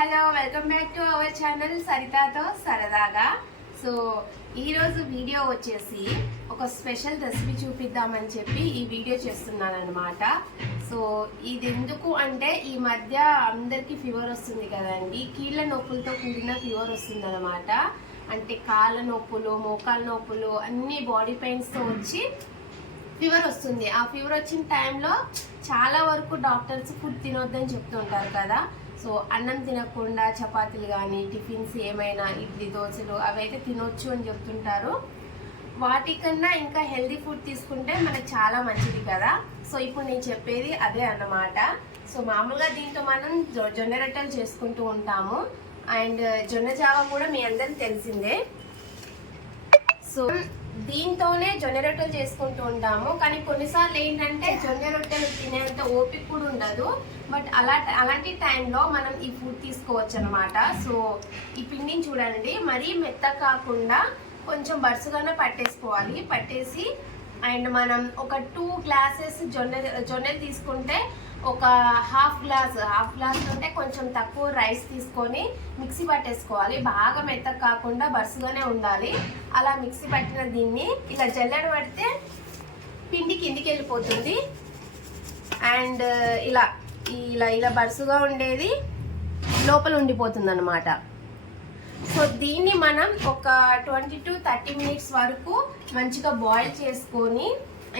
Hello welcome back to our channel సరితాతో సరదాగా. So ఈరోజు video వచ్చేసి ఒక స్పెషల్ రెసిపీ చూపిద్దామని చెప్పి ఈ వీడియో చేస్తున్నాను అనమాట సో ఇది ఎందుకు అంటే ఈ మధ్య అందరికీ ఫీవర్ వస్తుంది కదండి. కీళ్ళ నొప్పులతో కూడిన ఫీవర్ వస్తుంది అనమాట అంటే కాళ్ళ నొప్పులు మోకాళ్ళ నొప్పులు అన్ని బాడీ పెయిన్స్తో వచ్చి ఫీవర్ వస్తుంది. ఆ ఫీవర్ వచ్చిన టైంలో చాలా వరకు డాక్టర్స్ ఫుడ్ తినొద్దని చెప్తుంటారు కదా. సో అన్నం తినకుండా చపాతీలు కానీ టిఫిన్స్ ఏమైనా ఇడ్లీ దోశలు అవైతే తినొచ్చు అని చెప్తుంటారు. వాటికన్నా ఇంకా హెల్దీ ఫుడ్ తీసుకుంటే మనకు చాలా మంచిది కదా. సో ఇప్పుడు నేను చెప్పేది అదే అన్నమాట. సో మామూలుగా దీంతో మనం జొ- జొన్న రొట్టెలు చేసుకుంటూ ఉంటాము. అండ్ జొన్న జావ కూడా మీ అందరికి తెలిసిందే. సో దీంతోనే జొన్న రొట్టెలు చేసుకుంటూ ఉంటాము. కానీ కొన్నిసార్లు ఏంటంటే జొన్న రొట్టెలు తినేంత ఓపిక కూడా ఉండదు. బట్ అలా అలాంటి టైంలో మనం ఈ ఫుడ్ తీసుకోవచ్చు అనమాట సో ఈ పిండిని చూడండి. మరీ మెత్త కాకుండా కొంచెం బరుసుగానే పట్టేసుకోవాలి. పట్టేసి అండ్ మనం ఒక టూ గ్లాసెస్ జొన్న జొన్నలు తీసుకుంటే ఒక హాఫ్ గ్లాస్ హాఫ్ గ్లాస్ అంటే కొంచెం తక్కువ రైస్ తీసుకొని మిక్సీ పట్టేసుకోవాలి. బాగా మెత్త కాకుండా బరుసుగానే ఉండాలి. అలా మిక్సీ పట్టిన దీన్ని ఇలా జల్లెడ పడితే పిండి కిందికి వెళ్ళిపోతుంది. అండ్ ఇలా ఇలా ఇలా బరుసుగా ఉండేది లోపల ఉండిపోతుంది అనమాట సో దీన్ని మనం ఒక ట్వంటీ టు థర్టీ మినిట్స్ వరకు మంచిగా బాయిల్ చేసుకొని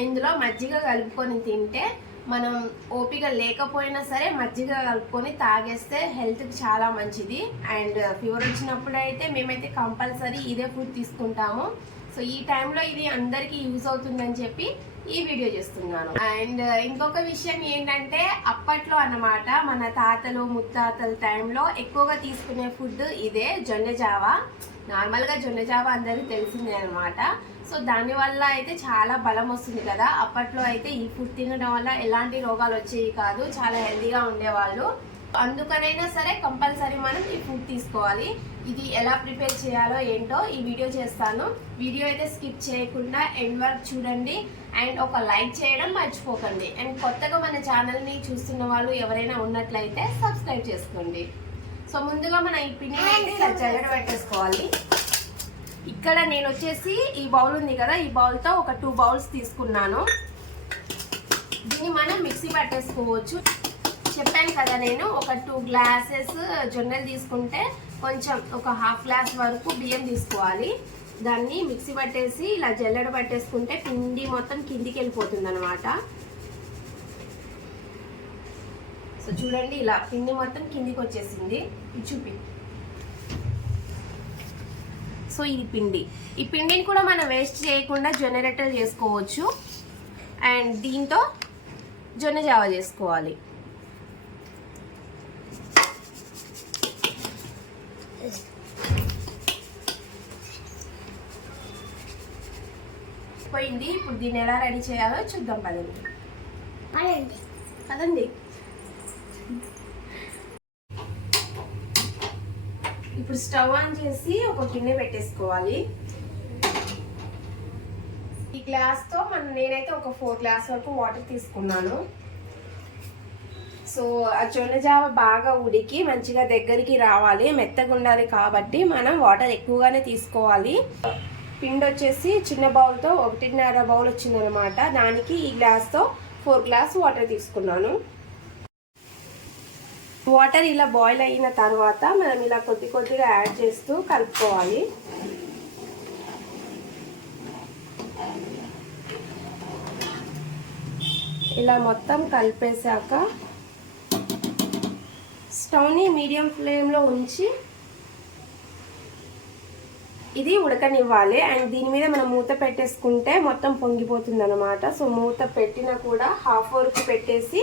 ఇందులో మజ్జిగ కలుపుకొని తింటే మనం ఓపిక లేకపోయినా సరే మజ్జిగ కలుపుకొని తాగేస్తే హెల్త్కి చాలా మంచిది. అండ్ ఫీవర్ uh, వచ్చినప్పుడు అయితే మేమైతే కంపల్సరీ ఇదే ఫుడ్ తీసుకుంటాము. సో ఈ టైంలో ఇది అందరికీ యూజ్ అవుతుందని చెప్పి ఈ వీడియో చేస్తున్నాను. అండ్ uh, ఇంకొక విషయం ఏంటంటే అప్పట్లో అన్నమాట మన తాతలు ముత్తాతల టైంలో ఎక్కువగా తీసుకునే ఫుడ్ ఇదే జొన్న జావా. నార్మల్గా జొన్న జావా అందరికీ తెలిసిందే అనమాట సో దానివల్ల అయితే చాలా బలం వస్తుంది కదా. అప్పట్లో అయితే ఈ ఫుడ్ తినడం వల్ల ఎలాంటి రోగాలు వచ్చేవి కాదు. చాలా హెల్తీగా ఉండేవాళ్ళు. అందుకనైనా సరే కంపల్సరీ మనం ఈ ఫుడ్ తీసుకోవాలి. ఇది ఎలా ప్రిపేర్ చేయాలో ఏంటో ఈ వీడియో చేస్తాను. వీడియో అయితే స్కిప్ చేయకుండా ఎండ్ వరకు చూడండి. అండ్ ఒక లైక్ చేయడం మర్చిపోకండి. అండ్ కొత్తగా మన ఛానల్ని చూస్తున్న వాళ్ళు ఎవరైనా ఉన్నట్లయితే సబ్స్క్రైబ్ చేసుకోండి. సో ముందుగా మనం ఈ పిండిని అయితే ఇలా జల్లెడ పెట్టేసుకోవాలి. ఇక్కడ నేను వచ్చేసి ఈ బౌల్ ఉంది కదా ఈ బౌల్తో ఒక టూ బౌల్స్ తీసుకున్నాను. దీన్ని మనం మిక్సీ పట్టేసుకోవచ్చు. చెప్పాను కదా నేను ఒక టూ గ్లాసెస్ జొన్నలు తీసుకుంటే కొంచెం ఒక హాఫ్ గ్లాస్ వరకు బియ్యం తీసుకోవాలి. దాన్ని మిక్సీ పట్టేసి ఇలా జల్లెడ పట్టేసుకుంటే పిండి మొత్తం కిందికి వెళ్ళిపోతుంది అనమాట సో చూడండి ఇలా పిండి మొత్తం కిందికి వచ్చేసింది. ఇది చూపి. సో ఇది పిండి. ఈ పిండిని కూడా మనం వేస్ట్ చేయకుండా జొన్న రొట్టెలు చేసుకోవచ్చు. అండ్ దీంతో జొన్న జావ చేసుకోవాలి. పోయింది. ఇప్పుడు దీన్ని ఎలా రెడీ చేయాలో చూద్దాం పదండి. పదండి. ఇప్పుడు స్టవ్ ఆన్ చేసి ఒక గిన్నె పెట్టేసుకోవాలి. ఈ గ్లాస్తో మనం నేనైతే ఒక ఫోర్ గ్లాస్ వరకు వాటర్ తీసుకున్నాను. సో ఆ జొన్న జావ బాగా ఉడికి మంచిగా దగ్గరికి రావాలి. మెత్తగా ఉండాలి కాబట్టి మనం వాటర్ ఎక్కువగానే తీసుకోవాలి. పిండి వచ్చేసి చిన్న బౌల్తో ఒకటిన్నర బౌల్ వచ్చిందనమాట దానికి ఈ గ్లాస్తో ఫోర్ గ్లాస్ వాటర్ తీసుకున్నాను. వాటర్ ఇలా బాయిల్ అయిన తర్వాత మనం ఇలా కొద్ది కొద్దిగా యాడ్ చేస్తూ కలుపుకోవాలి. ఇలా మొత్తం కలిపేశాక స్టవ్ని మీడియం ఫ్లేమ్లో ఉంచి ఇది ఉడకనివ్వాలి. అండ్ దీని మీద మనం మూత పెట్టేసుకుంటే మొత్తం పొంగిపోతుంది అనమాట సో మూత పెట్టినా కూడా హాఫ్ వరకు పెట్టేసి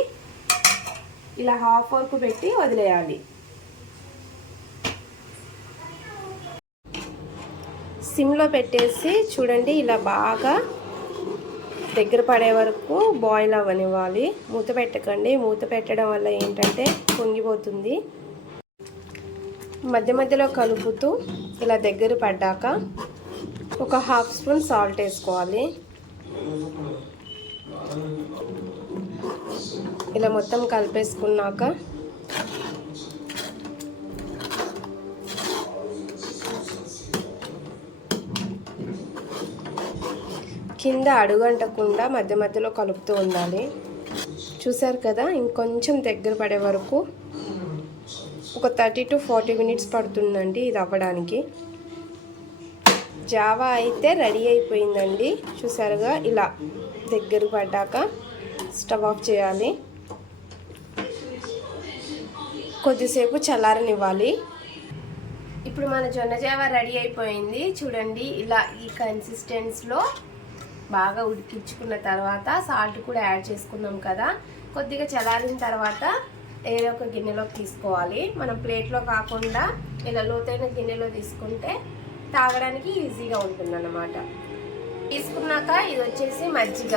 ఇలా హాఫ్ వరకు పెట్టి వదిలేయాలి. సిమ్లో పెట్టేసి చూడండి ఇలా బాగా దగ్గర పడే వరకు బాయిల్ అవ్వనివ్వాలి. మూత పెట్టకండి. మూత పెట్టడం వల్ల ఏంటంటే పొంగిపోతుంది. మధ్య మధ్యలో కలుపుతూ ఇలా దగ్గర పడ్డాక ఒక హాఫ్ స్పూన్ సాల్ట్ వేసుకోవాలి. ఇలా మొత్తం కలిపేసుకున్నాక కింద అడుగంటకుండా మధ్య మధ్యలో కలుపుతూ ఉండాలి. చూసారు కదా ఇంకొంచెం దగ్గర పడే వరకు ఒక థర్టీ టు ఫార్టీ మినిట్స్ పడుతుందండి ఇది అవ్వడానికి. జావా అయితే రెడీ అయిపోయిందండి. చూసారుగా ఇలా దగ్గర పడ్డాక స్టవ్ ఆఫ్ చేయాలి. కొద్దిసేపు చల్లారనివ్వాలి. ఇప్పుడు మన జొన్న జావ రెడీ అయిపోయింది. చూడండి ఇలా ఈ కన్సిస్టెన్స్లో బాగా ఉడికించుకున్న తర్వాత సాల్ట్ కూడా యాడ్ చేసుకున్నాం కదా. కొద్దిగా చల్లారిన తర్వాత ఏదో ఒక గిన్నెలోకి తీసుకోవాలి. మనం ప్లేట్లో కాకుండా ఇలా లోతైన గిన్నెలో తీసుకుంటే తాగడానికి ఈజీగా ఉంటుందన్నమాట. తీసుకున్నాక ఇది వచ్చేసి మజ్జిగ.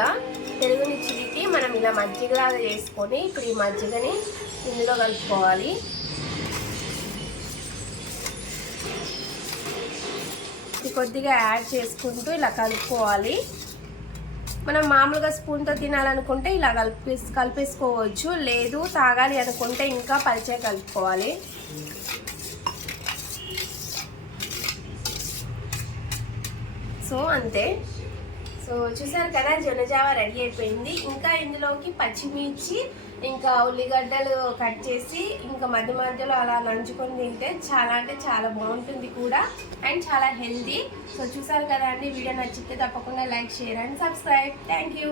పెరుగుని చిలికి మనం ఇలా మజ్జిగలాగా చేసుకొని ఇప్పుడు ఈ మజ్జిగని ఇందులో కలుపుకోవాలి. ఇది కొద్దిగా యాడ్ చేసుకుంటూ ఇలా కలుపుకోవాలి. మనం మామూలుగా స్పూన్తో తినాలనుకుంటే ఇలా కలిపి కలిపేసుకోవచ్చు. లేదు తాగాలి అనుకుంటే ఇంకా పరిచయం కలుపుకోవాలి. సో అంతే. సో చూసారు కదా జొన్నజావ రెడీ అయిపోయింది. ఇంకా ఇందులోకి పచ్చిమిర్చి ఇంకా ఉల్లిగడ్డలు కట్ చేసి ఇంకా మధ్య మధ్యలో అలా నంచుకొని తింటే చాలా అంటే చాలా బాగుంటుంది కూడా అండ్ చాలా హెల్దీ సో చూసారు కదా అండి వీడియో నచ్చితే తప్పకుండా like share and subscribe. Thank you.